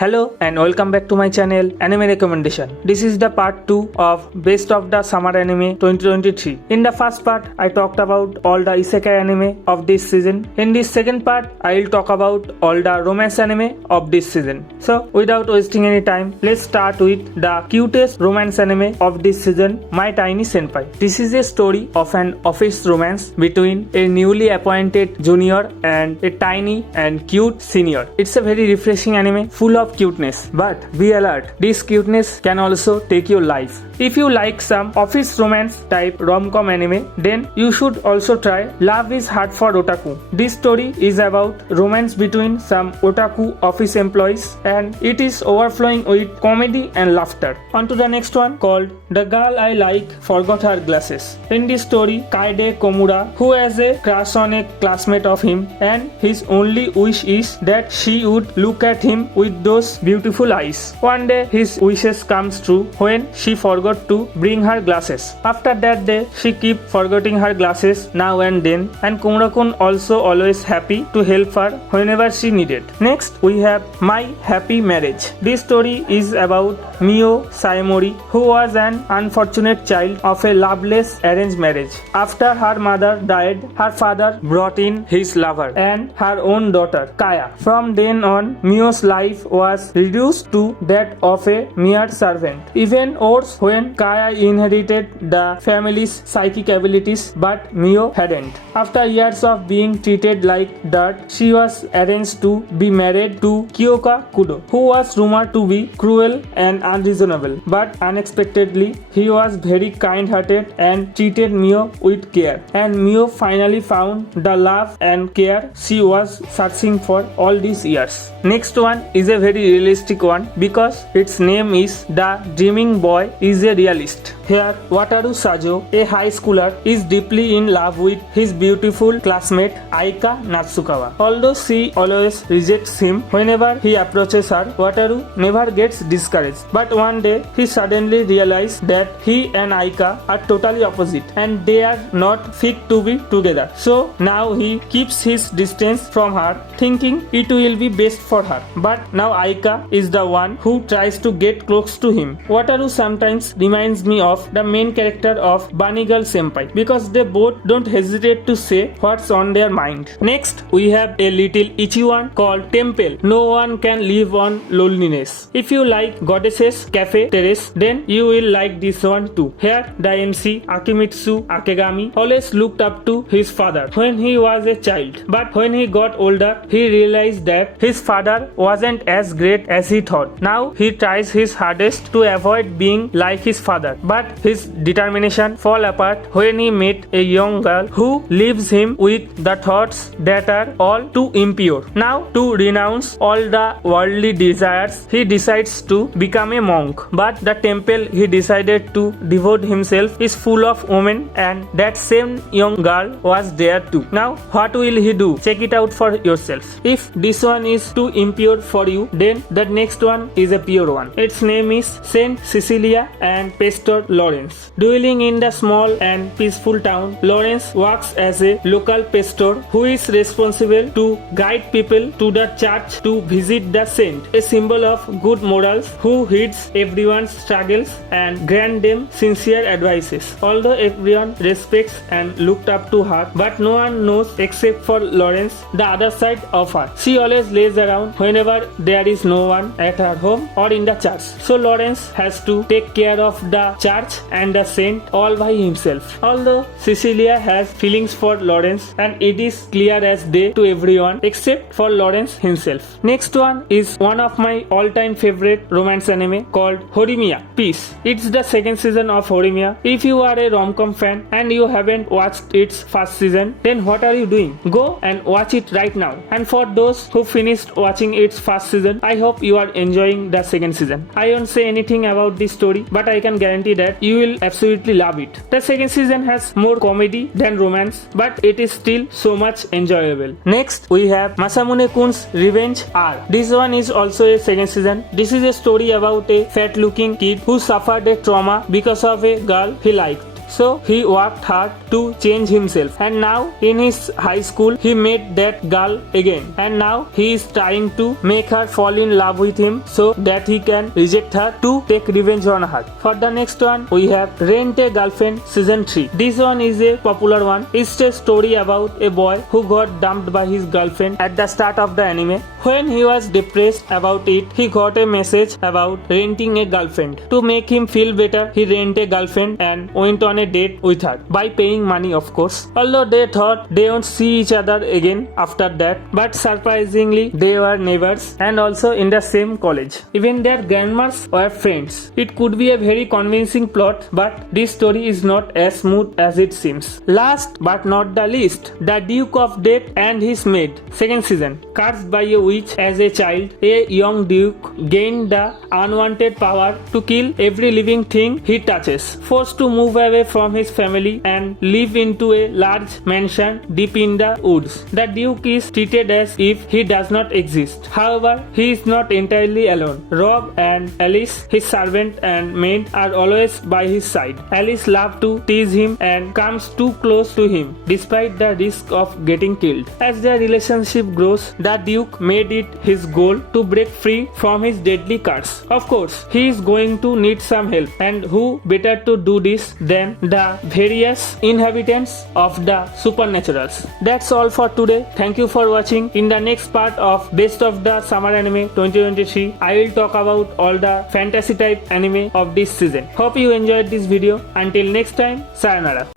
Hello and welcome back to my channel Anime Recommendation. This is the part 2 of Best of the Summer Anime 2023. In the first part, I talked about all the isekai anime of this season. In this second part, I will talk about all the romance anime of this season. So, without wasting any time, let's start with the cutest romance anime of this season, My Tiny Senpai. This is a story of an office romance between a newly appointed junior and a tiny and cute senior. It's a very refreshing anime full of cuteness, but be alert, this cuteness can also take your life. If you like some office romance type rom-com anime, then you should also try Love is Hard for Otaku. This story is about romance between some otaku office employees and it is overflowing with comedy and laughter. On to the next one called The Girl I Like Forgot Her Glasses. In this story, Kaede Komura, who has a crush on a classmate of him and his only wish is that she would look at him with those beautiful eyes. One day his wishes comes true when she forgot to bring her glasses. After that day she keep forgetting her glasses now and then, and Komura-kun also always happy to help her whenever she needed. Next we have My Happy Marriage. This story is about Mio Saemori, who was an unfortunate child of a loveless arranged marriage. After her mother died, her father brought in his lover and her own daughter Kaya. From then on, Mio's life was reduced to that of a mere servant. Even worse when Kaya inherited the family's psychic abilities, but Mio hadn't. After years of being treated like dirt, she was arranged to be married to Kyoka Kudo, who was rumored to be cruel and unreasonable. But unexpectedly, he was very kind-hearted and treated Mio with care. And Mio finally found the love and care she was searching for all these years. Next one is a very realistic one because its name is The Dreaming Boy is a Realist. Here, Wataru Sajo, a high schooler, is deeply in love with his beautiful classmate Aika Natsukawa. Although she always rejects him whenever he approaches her, Wataru never gets discouraged. But one day, he suddenly realizes that he and Aika are totally opposite and they are not fit to be together. So now he keeps his distance from her, thinking it will be best for her. But now Aika is the one who tries to get close to him. Wataru sometimes reminds me of the main character of Bunny Girl Senpai because they both don't hesitate to say what's on their mind. Next, we have a little itchy one called Temple. No one can live on loneliness. If you like Goddess's Cafe Terrace, then you will like this one too. Here, the MC Akimitsu Akegami always looked up to his father when he was a child. But when he got older, he realized that his father wasn't as great as he thought. Now he tries his hardest to avoid being like his father, but his determination fall apart when he met a young girl who leaves him with the thoughts that are all too impure. Now, to renounce all the worldly desires, he decides to become a monk. But the temple he decided to devote himself is full of women, and that same young girl was there too. Now, what will he do? Check it out for yourself. If this one is too impure for you, then the next one is a pure one. Its name is Saint Cecilia and Pastor Lawrence. Dwelling in the small and peaceful town, Lawrence works as a local pastor who is responsible to guide people to the church to visit the saint, a symbol of good morals who heeds everyone's struggles and grants them sincere advices. Although everyone respects and looked up to her, but no one knows except for Lawrence the other side of her. She always lays around whenever there is no one at her home or in the church. So Lawrence has to take care of the church and the saint all by himself. Although Cecilia has feelings for Lawrence and it is clear as day to everyone except for Lawrence himself. Next one is one of my all-time favorite romance anime called Horimiya Peace. It's the second season of Horimiya. If you are a rom-com fan and you haven't watched its first season, then what are you doing? Go and watch it right now. And for those who finished watching its first season, I hope you are enjoying the second season. I won't say anything about this story, but I can guarantee that you will absolutely love it. The second season has more comedy than romance, but it is still so much enjoyable. Next, we have Masamune-kun's Revenge R. This one is also a second season. This is a story about a fat-looking kid who suffered a trauma because of a girl he liked. so he worked hard to change himself, and now in his high school he met that girl again, and now he is trying to make her fall in love with him so that he can reject her to take revenge on her. For the next one, we have Rent a Girlfriend Season 3. This one is a popular one. It's a story about a boy who got dumped by his girlfriend at the start of the anime. When he was depressed about it, he got a message about renting a girlfriend. To make him feel better, he rented a girlfriend and went on a date with her by paying money, of course. Although they thought they won't see each other again after that, but surprisingly they were neighbors and also in the same college. Even their grandmas were friends. It could be a very convincing plot, but this story is not as smooth as it seems. Last but not the least, The Duke of Death and His Maid, second season. Cursed by a witch as a child, a young duke gained the unwanted power to kill every living thing he touches. Forced to move away from his family and live into a large mansion deep in the woods, the duke is treated as if he does not exist. However, he is not entirely alone. Rob and Alice, his servant and maid, are always by his side. Alice loves to tease him and comes too close to him despite the risk of getting killed. As their relationship grows, the duke made it his goal to break free from his deadly curse. Of course, he is going to need some help, and who better to do this than the various inhabitants of the supernaturals. That's all for today. Thank you for watching. In the next part of Best of the Summer Anime 2023, I will talk about all the fantasy type anime of this season. Hope you enjoyed this video. Until next time, sayonara.